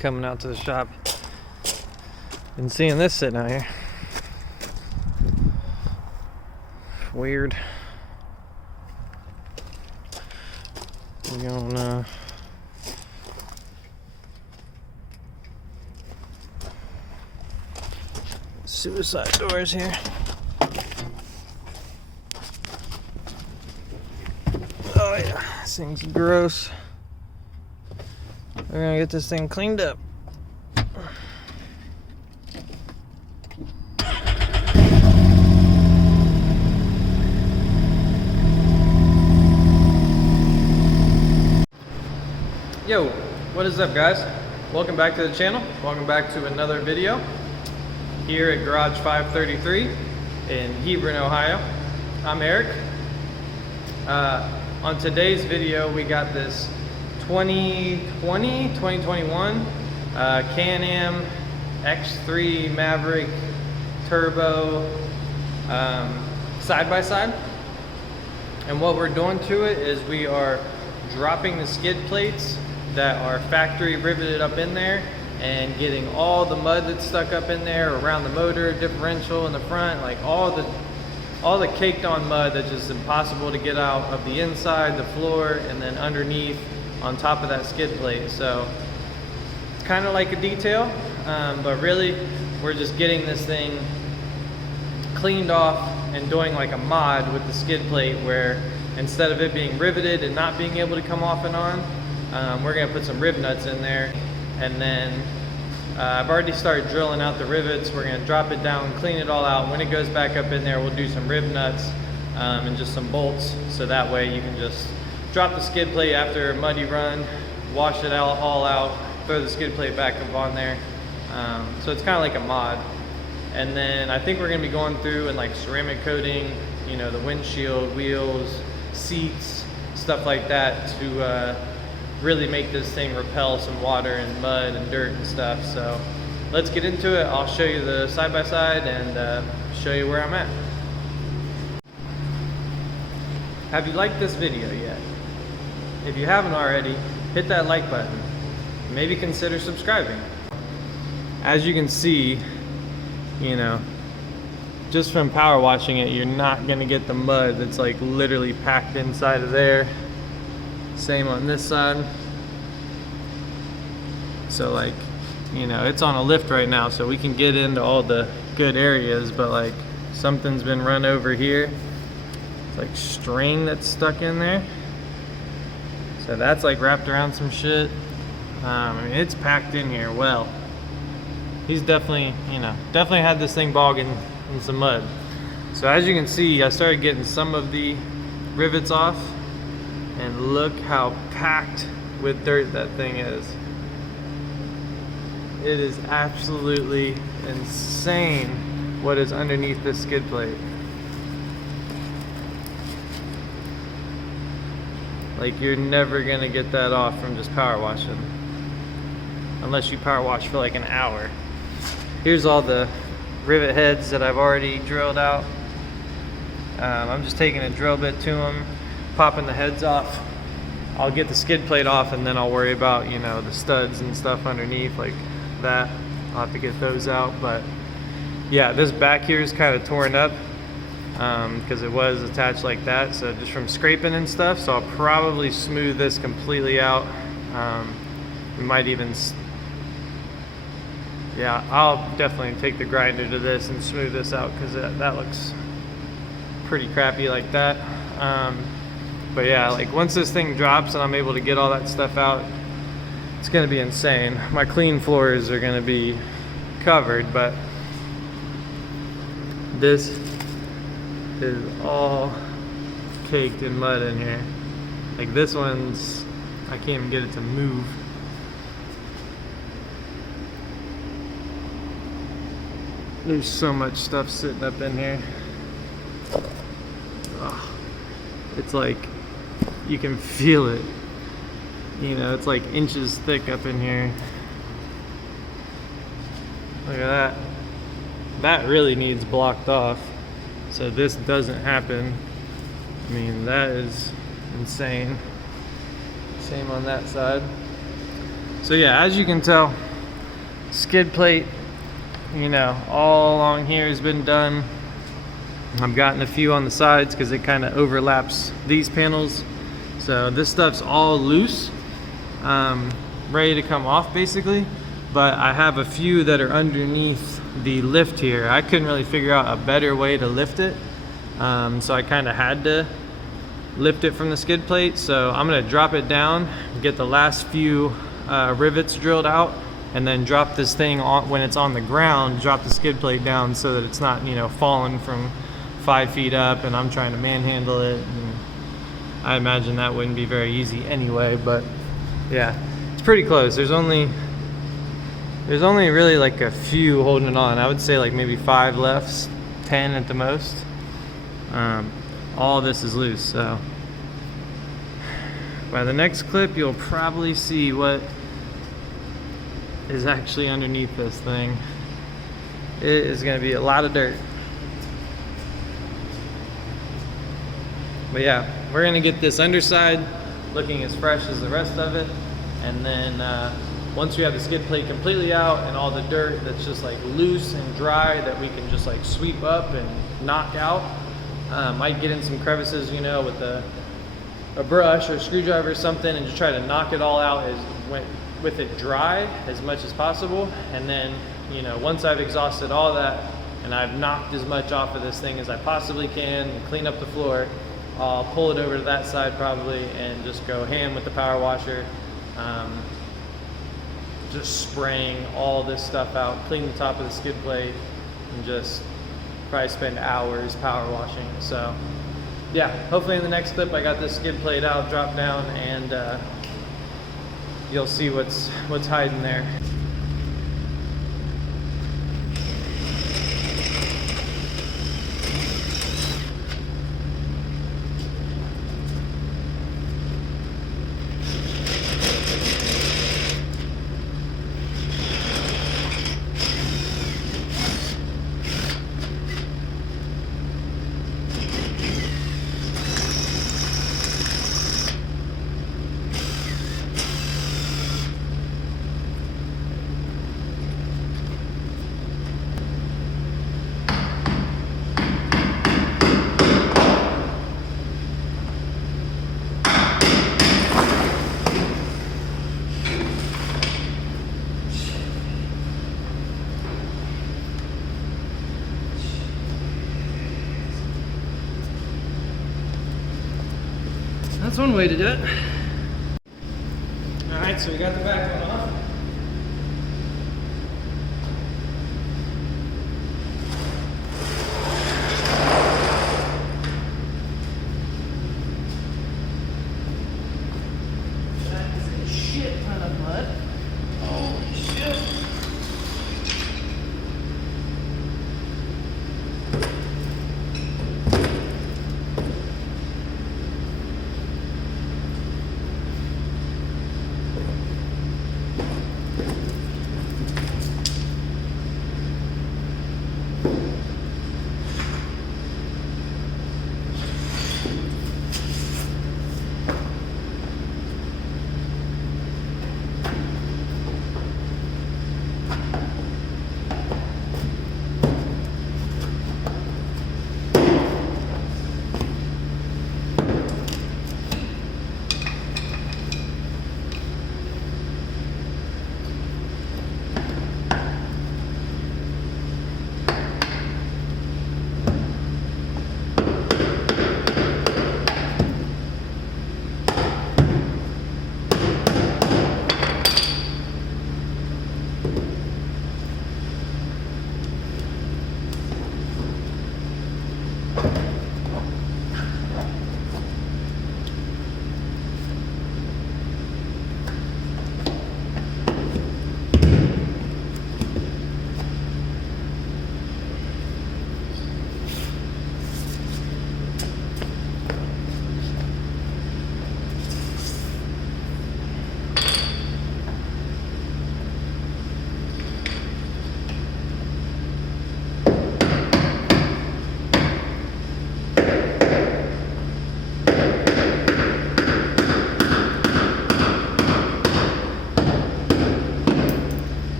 coming out to the shop and seeing this sitting out here. Weird. We're going suicide doors here. Oh yeah, this thing's gross. We're gonna get this thing cleaned up. Yo, what is up guys? Welcome back to the channel. Welcome back to another video here at Garage 533 in Hebron, Ohio. I'm Eric. On today's video, we got this 2021 Can-Am X3 Maverick Turbo side-by-side. And what we're doing to it is we are dropping the skid plates that are factory riveted up in there and getting all the mud that's stuck up in there around the motor, differential in the front, like all the caked on mud that's just impossible to get out of the inside, the floor, and then underneath on top of that skid plate. So it's kind of like a detail, but really we're just getting this thing cleaned off and doing like a mod with the skid plate where instead of it being riveted and not being able to come off and on, we're gonna put some riv nuts in there, and then I've already started drilling out the rivets. We're gonna drop it down, clean it all out. When it goes back up in there, we'll do some riv nuts and just some bolts, so that way you can just drop the skid plate after a muddy run, wash it all out, throw the skid plate back up on there. So it's kind of like a mod. And then I think we're gonna be going through and like ceramic coating, you know, the windshield, wheels, seats, stuff like that to really make this thing repel some water and mud and dirt and stuff. So let's get into it. I'll show you the side-by-side and show you where I'm at. Have you liked this video yet? If you haven't already, hit that like button. Maybe consider subscribing. As you can see, you know, just from power washing it, you're not gonna get the mud that's like literally packed inside of there. Same on this side. So like, you know, it's on a lift right now, so we can get into all the good areas, but like something's been run over here. It's like string that's stuck in there. So that's like wrapped around some shit. I mean, it's packed in here well. He's definitely, you know, definitely had this thing bogging in some mud. So as you can see, I started getting some of the rivets off, and look how packed with dirt that thing is. It is absolutely insane what is underneath this skid plate. Like, you're never gonna get that off from just power washing, unless you power wash for like an hour. Here's all the rivet heads that I've already drilled out. I'm just taking a drill bit to them, popping the heads off. I'll get the skid plate off, and then I'll worry about, you know, the studs and stuff underneath like that. I'll have to get those out. But yeah, this back here is kind of torn up because it was attached like that, so just from scraping and stuff. So I'll probably smooth this completely out. We might even, yeah, I'll definitely take the grinder to this and smooth this out, because that looks pretty crappy like that. But yeah, like once this thing drops and I'm able to get all that stuff out, it's gonna be insane. My clean floors are gonna be covered, but this is all caked in mud in here. Like this one's, I can't even get it to move. There's so much stuff sitting up in here. Ugh. It's like, you can feel it. You know, it's like inches thick up in here. Look at that. That really needs blocked off, so this doesn't happen. I mean, that is insane. Same on that side. So yeah, as you can tell, skid plate, you know, all along here has been done. I've gotten a few on the sides because it kind of overlaps these panels. So this stuff's all loose, ready to come off basically. But I have a few that are underneath the lift here. I couldn't really figure out a better way to lift it. So I kind of had to lift it from the skid plate. So I'm gonna drop it down, get the last few rivets drilled out, and then drop this thing on when it's on the ground, drop the skid plate down so that it's not, you know, falling from 5 feet up and I'm trying to manhandle it. And I imagine that wouldn't be very easy anyway, but yeah, it's pretty close. There's only really like a few holding it on. I would say like maybe 5 left, 10 at the most. All this is loose, so by the next clip you'll probably see what is actually underneath this thing. It is going to be a lot of dirt. But yeah, we're going to get this underside looking as fresh as the rest of it, and then once we have the skid plate completely out and all the dirt that's just like loose and dry that we can just like sweep up and knock out, might get in some crevices, you know, with a brush or a screwdriver or something, and just try to knock it all out with it dry as much as possible. And then, you know, once I've exhausted all that and I've knocked as much off of this thing as I possibly can and clean up the floor, I'll pull it over to that side probably and just go ham with the power washer, just spraying all this stuff out, clean the top of the skid plate, and just probably spend hours power washing. So yeah, hopefully in the next clip I got this skid plate out, dropped down, and you'll see what's hiding there. That's one way to do it. All right, so we got the back one off. That is a shit ton of mud. Holy shit.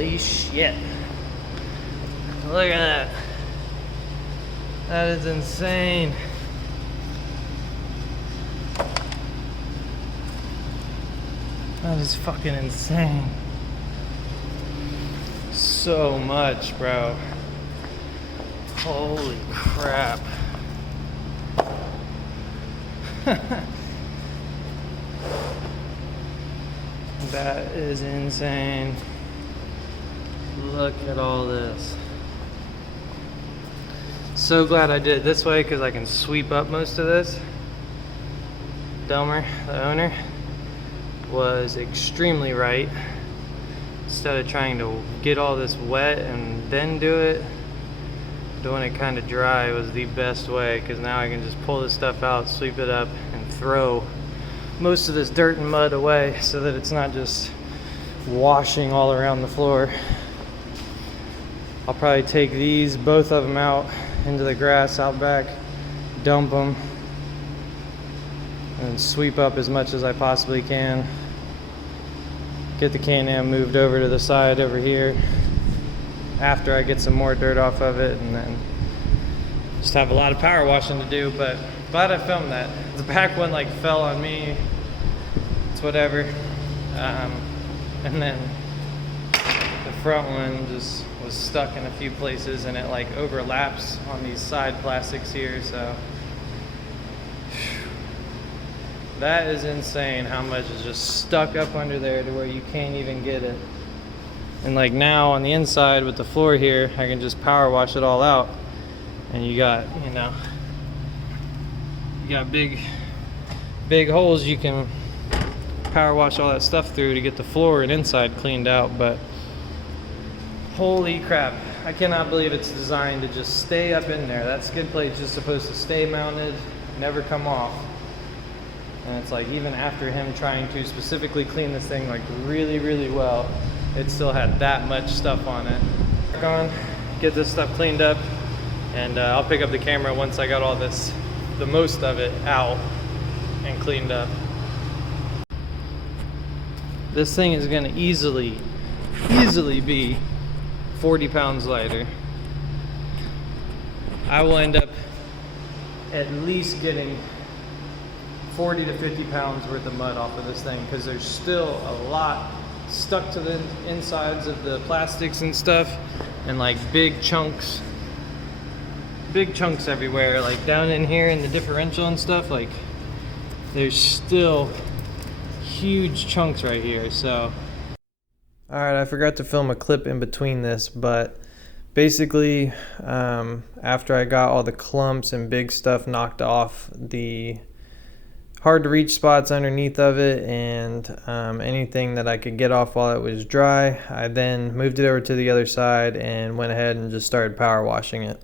Holy shit. Look at that. That is insane. That is fucking insane. So much, bro. Holy crap. That is insane. Look at all this. So glad I did it this way because I can sweep up most of this. Delmer, the owner, was extremely right. Instead of trying to get all this wet and then do it, doing it kind of dry was the best way, because now I can just pull this stuff out, sweep it up, and throw most of this dirt and mud away so that it's not just washing all around the floor. I'll probably take these, both of them, out into the grass out back, dump them, and sweep up as much as I possibly can. Get the Can-Am moved over to the side over here after I get some more dirt off of it, and then just have a lot of power washing to do. But glad I filmed that. The back one like fell on me. It's whatever. And then the front one just was stuck in a few places, and it like overlaps on these side plastics here, so that is insane how much is just stuck up under there to where you can't even get it. And like now on the inside with the floor here, I can just power wash it all out, and you got, you know, you got big holes you can power wash all that stuff through to get the floor and inside cleaned out. But holy crap, I cannot believe it's designed to just stay up in there. That skid plate's just supposed to stay mounted, never come off. And it's like, even after him trying to specifically clean this thing like really well, it still had that much stuff on it. On, get this stuff cleaned up, and I'll pick up the camera once I got all this, the most of it, out and cleaned up. This thing is gonna easily be 40 pounds lighter. I will end up at least getting 40 to 50 pounds worth of mud off of this thing, because there's still a lot stuck to the insides of the plastics and stuff, and like big chunks everywhere, like down in here in the differential and stuff. Like there's still huge chunks right here. So alright, I forgot to film a clip in between this, but basically after I got all the clumps and big stuff knocked off the hard to reach spots underneath of it, and anything that I could get off while it was dry, I then moved it over to the other side and went ahead and just started power washing it.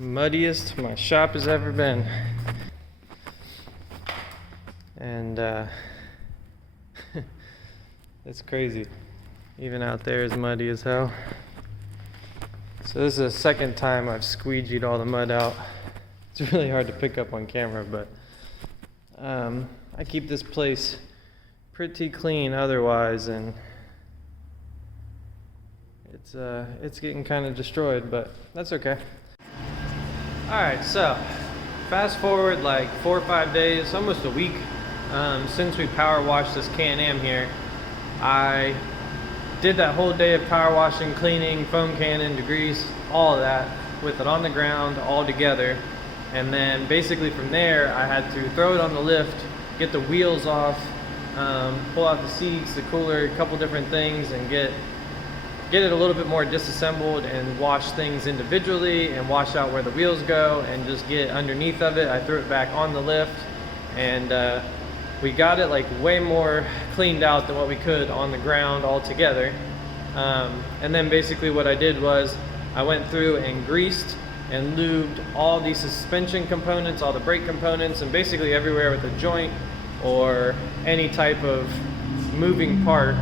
Muddiest my shop has ever been. and it's crazy. Even out there is muddy as hell. So this is the second time I've squeegeed all the mud out. It's really hard to pick up on camera, but I keep this place pretty clean otherwise, and it's getting kind of destroyed, but that's okay. Alright, so fast forward like 4 or 5 days, almost a week since we power washed this Can-Am here. I did that whole day of power washing, cleaning, foam cannon, degrease, all of that with it on the ground all together. And then basically from there, I had to throw it on the lift, get the wheels off, pull out the seats, the cooler, a couple different things, and get it a little bit more disassembled and wash things individually and wash out where the wheels go and just get underneath of it. I threw it back on the lift, and we got it like way more cleaned out than what we could on the ground altogether. And then basically what I did was I went through and greased and lubed all the suspension components, all the brake components, and basically everywhere with a joint or any type of moving part.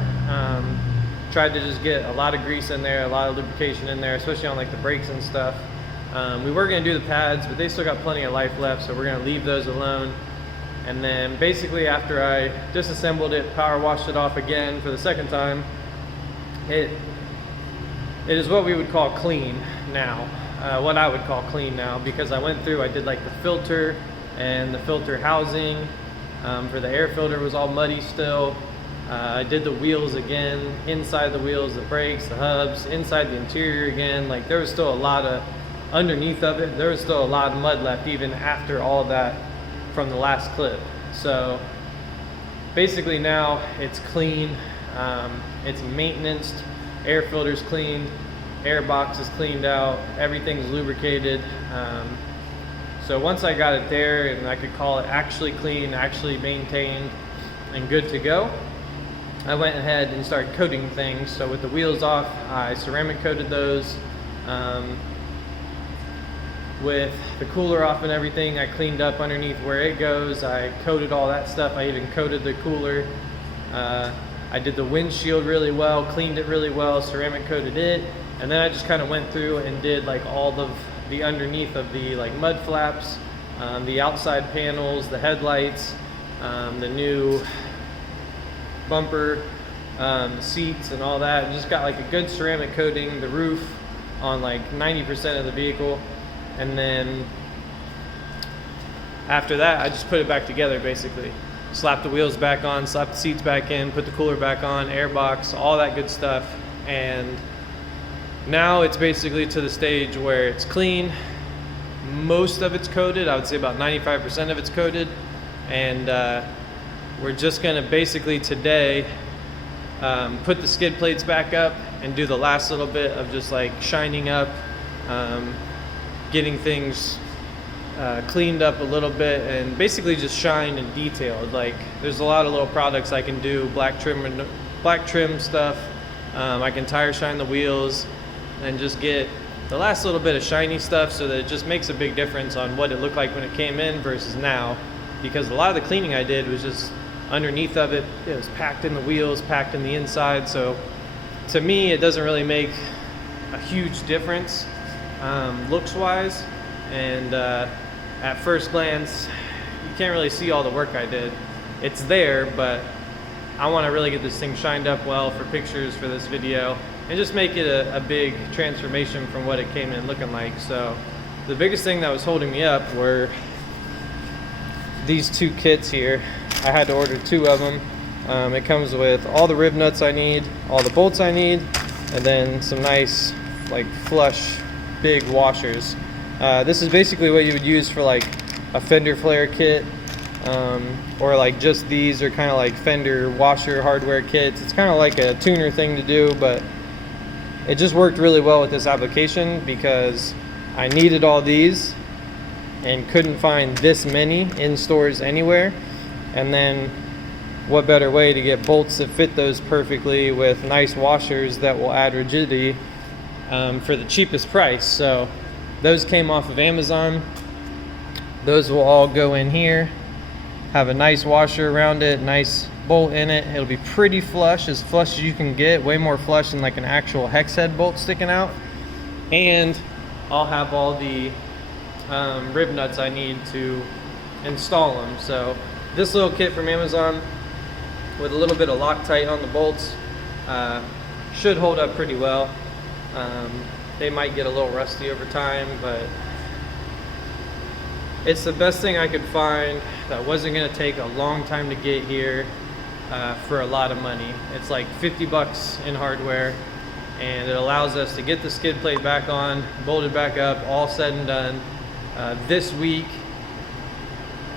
Tried to just get a lot of grease in there, a lot of lubrication in there, especially on like the brakes and stuff. We were gonna do the pads, but they still got plenty of life left, so we're gonna leave those alone. And then basically after I disassembled it, power washed it off again for the second time, it is what we would call clean now. What I would call clean now, because I went through, I did like the filter and the filter housing for the air filter was all muddy still. I did the wheels again, inside the wheels, the brakes, the hubs, inside the interior again. Like there was still a lot of, underneath of it, there was still a lot of mud left even after all that from the last clip. So basically now it's clean, it's maintenanced, air filter's clean, air box is cleaned out, everything's lubricated. So once I got it there and I could call it actually clean, actually maintained, and good to go, I went ahead and started coating things. So with the wheels off, I ceramic coated those. With the cooler off and everything, I cleaned up underneath where it goes. I coated all that stuff. I even coated the cooler. I did the windshield really well, cleaned it really well, ceramic coated it. And then I just kind of went through and did like all of the underneath of the like mud flaps, the outside panels, the headlights, the new bumper, the seats and all that. And just got like a good ceramic coating, the roof on like 90% of the vehicle. And then after that, I just put it back together basically. Slapped the wheels back on, slapped the seats back in, put the cooler back on, air box, all that good stuff. And now it's basically to the stage where it's clean. Most of it's coated. I would say about 95% of it's coated. And we're just gonna basically today put the skid plates back up and do the last little bit of just like shining up, getting things cleaned up a little bit, and basically just shined and detailed. Like there's a lot of little products I can do, black trim stuff. I can tire shine the wheels and just get the last little bit of shiny stuff so that it just makes a big difference on what it looked like when it came in versus now. Because a lot of the cleaning I did was just underneath of it. It was packed in the wheels, packed in the inside. So to me, it doesn't really make a huge difference looks wise. And at first glance, you can't really see all the work I did. It's there, but I want to really get this thing shined up well for pictures for this video and just make it a big transformation from what it came in looking like. So the biggest thing that was holding me up were these two kits here. I had to order 2 of them. It comes with all the rib nuts I need, all the bolts I need, and then some nice like flush big washers. This is basically what you would use for like a fender flare kit, or like just these are kind of like fender washer hardware kits. It's kind of like a tuner thing to do, but it just worked really well with this application because I needed all these and couldn't find this many in stores anywhere. And then what better way to get bolts that fit those perfectly with nice washers that will add rigidity for the cheapest price. So those came off of Amazon. Those will all go in here. have a nice washer around it, nice bolt in it. It'll be pretty flush as you can get, way more flush than like an actual hex head bolt sticking out. And I'll have all the rib nuts I need to install them. So this little kit from Amazon with a little bit of Loctite on the bolts should hold up pretty well. They might get a little rusty over time, but it's the best thing I could find that wasn't going to take a long time to get here for a lot of money. It's like 50 bucks in hardware, and it allows us to get the skid plate back on, bolted back up, all said and done this week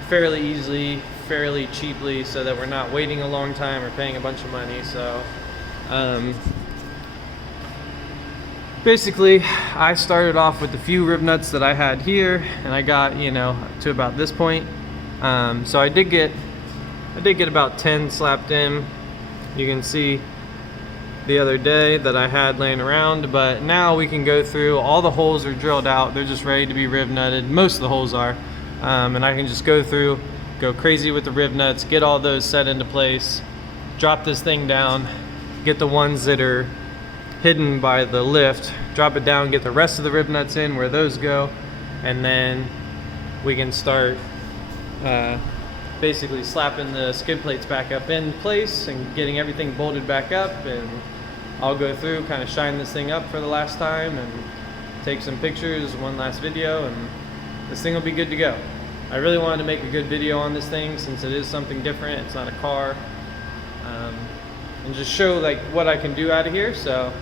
fairly easily, fairly cheaply, so that we're not waiting a long time or paying a bunch of money. So basically, I started off with the few rib nuts that I had here, and I got, you know, to about this point. So I did get about 10 slapped in. You can see the other day that I had laying around, but now we can go through. All the holes are drilled out. They're just ready to be rib nutted. Most of the holes are, and I can just go through, go crazy with the rib nuts, get all those set into place, drop this thing down, get the ones that are hidden by the lift, drop it down, get the rest of the rib nuts in where those go, and then we can start basically slapping the skid plates back up in place and getting everything bolted back up. And I'll go through, kind of shine this thing up for the last time and take some pictures, one last video, and this thing will be good to go. I really wanted to make a good video on this thing since it is something different. It's not a car, and just show like what I can do out of here. So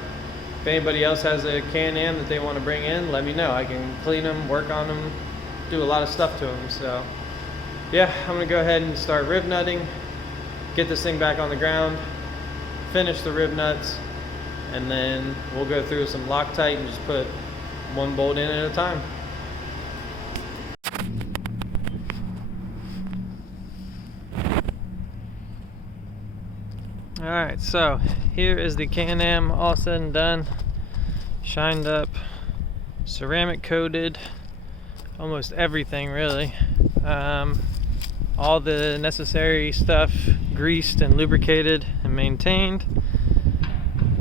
if anybody else has a Can-Am that they want to bring in, let me know. I can clean them, work on them, do a lot of stuff to them. So yeah, I'm gonna go ahead and start rib nutting, get this thing back on the ground, finish the rib nuts, and then we'll go through some Loctite and just put one bolt in at a time. Alright, so here is the Can-Am all said and done, shined up, ceramic coated, almost everything really. All the necessary stuff greased and lubricated and maintained.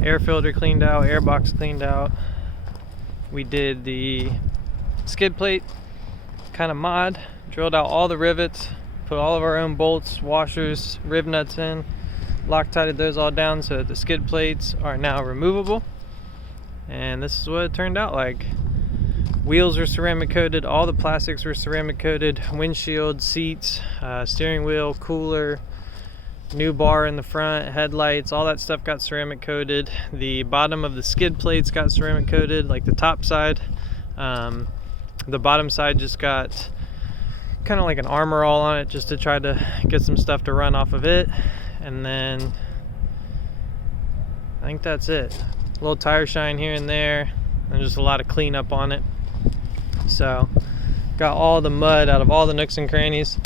Air filter cleaned out, air box cleaned out. We did the skid plate kind of mod, drilled out all the rivets, put all of our own bolts, washers, rib nuts in, Loctited those all down so that the skid plates are now removable. And this is what it turned out like. Wheels were ceramic coated, all the plastics were ceramic coated, windshield, seats, steering wheel, cooler, new bar in the front, headlights, all that stuff got ceramic coated. The bottom of the skid plates got ceramic coated, like the top side. The bottom side just got kind of like an armor all on it just to try to get some stuff to run off of it. And then I think that's it. A little tire shine here and there, and just a lot of cleanup on it. So got all the mud out of all the nooks and crannies.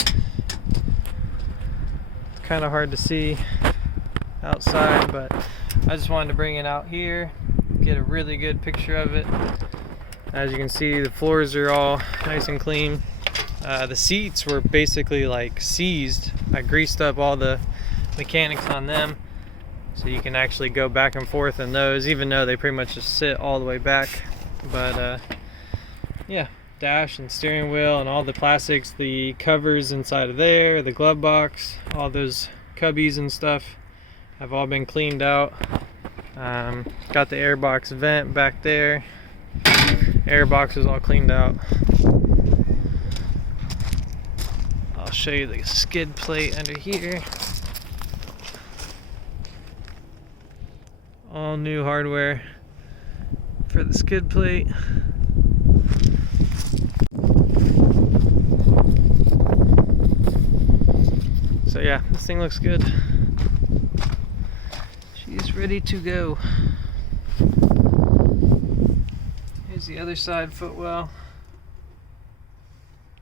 It's kind of hard to see outside, but I just wanted to bring it out here, get a really good picture of it. As you can see, the floors are all nice and clean. The seats were basically like seized. I greased up all the mechanics on them so you can actually go back and forth in those, even though they pretty much just sit all the way back. But yeah, dash and steering wheel and all the plastics, the covers inside of there, the glove box, all those cubbies and stuff have all been cleaned out. Got the airbox vent back there, airbox is all cleaned out. I'll show you the skid plate under here. All new hardware for the skid plate. So yeah, this thing looks good. She's ready to go. Here's the other side footwell.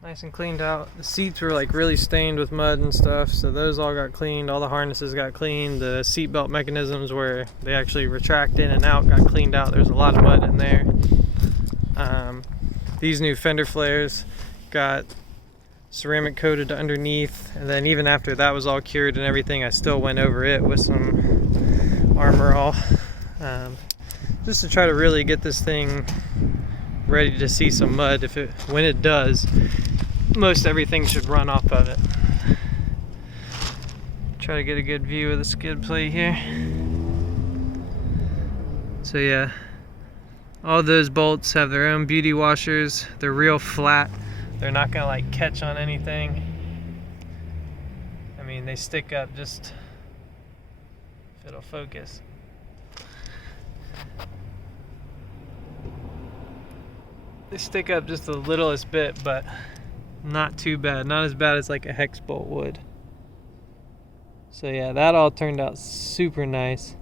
Nice and cleaned out. The seats were like really stained with mud and stuff, so those all got cleaned. All the harnesses got cleaned. The seat belt mechanisms where they actually retract in and out got cleaned out. There's a lot of mud in there. These new fender flares got ceramic coated underneath, and then even after that was all cured and everything, I still went over it with some Armor All, just to try to really get this thing ready to see some mud. When it does, most everything should run off of it. Try to get a good view of the skid plate here. So yeah, all those bolts have their own beauty washers. They're real flat. They're not gonna like catch on anything. I mean, they stick up just, if it'll focus. They stick up just the littlest bit, but not too bad. Not as bad as like a hex bolt would. So yeah, that all turned out super nice.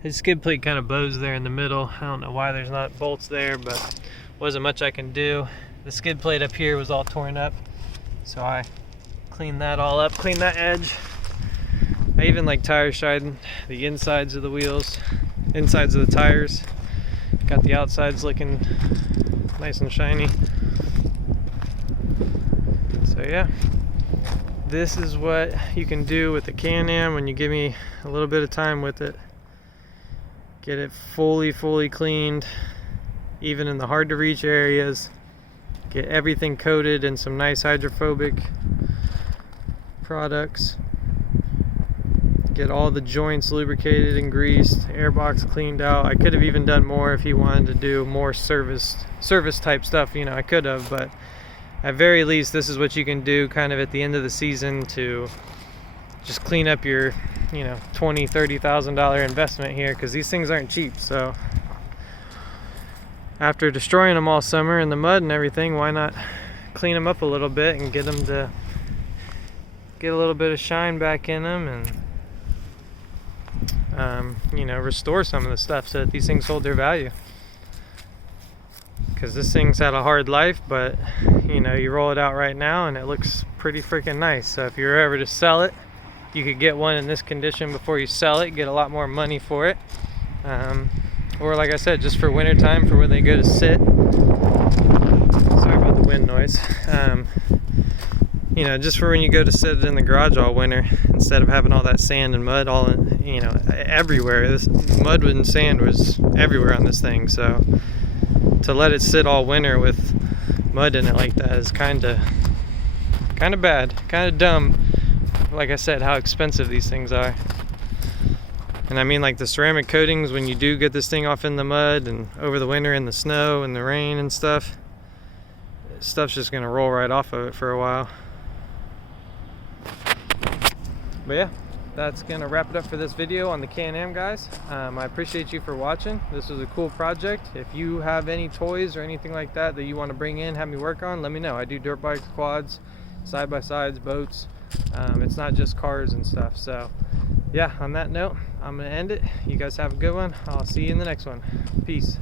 His skid plate kind of bows there in the middle. I don't know why there's not bolts there, but wasn't much I can do. The skid plate up here was all torn up, so I cleaned that all up, cleaned that edge. I even like tire shine the insides of the wheels, insides of the tires. Got the outsides looking nice and shiny. So yeah, this is what you can do with the Can-Am when you give me a little bit of time with it. Get it fully cleaned, even in the hard to reach areas. Get everything coated in some nice hydrophobic products. Get all the joints lubricated and greased, airbox cleaned out. I could have even done more if he wanted to do more service type stuff, you know, I could have, but at very least this is what you can do kind of at the end of the season to just clean up your, you know, $20,000-$30,000 investment here, because these things aren't cheap. So after destroying them all summer in the mud and everything, why not clean them up a little bit and get them to get a little bit of shine back in them, and you know, restore some of the stuff so that these things hold their value. Because this thing's had a hard life, but you know, you roll it out right now and it looks pretty freaking nice. So if you're ever to sell it, you could get one in this condition before you sell it, get a lot more money for it. Or like I said, just for winter time, for when they go to sit. Sorry about the wind noise. You know, just for when you go to sit in the garage all winter, instead of having all that sand and mud all in, you know, everywhere. This mud and sand was everywhere on this thing, so to let it sit all winter with mud in it like that is kind of bad, kind of dumb. Like I said, how expensive these things are. And I mean, like the ceramic coatings, when you do get this thing off in the mud and over the winter in the snow and the rain and stuff's just gonna roll right off of it for a while. But yeah, that's gonna wrap it up for this video on the Can-Am, guys. I appreciate you for watching. This was a cool project. If you have any toys or anything like that that you want to bring in, have me work on, let me know. I do dirt bikes, quads, side-by-sides, boats. It's not just cars and stuff. So yeah, on that note, I'm gonna end it. You guys have a good one. I'll see you in the next one. Peace.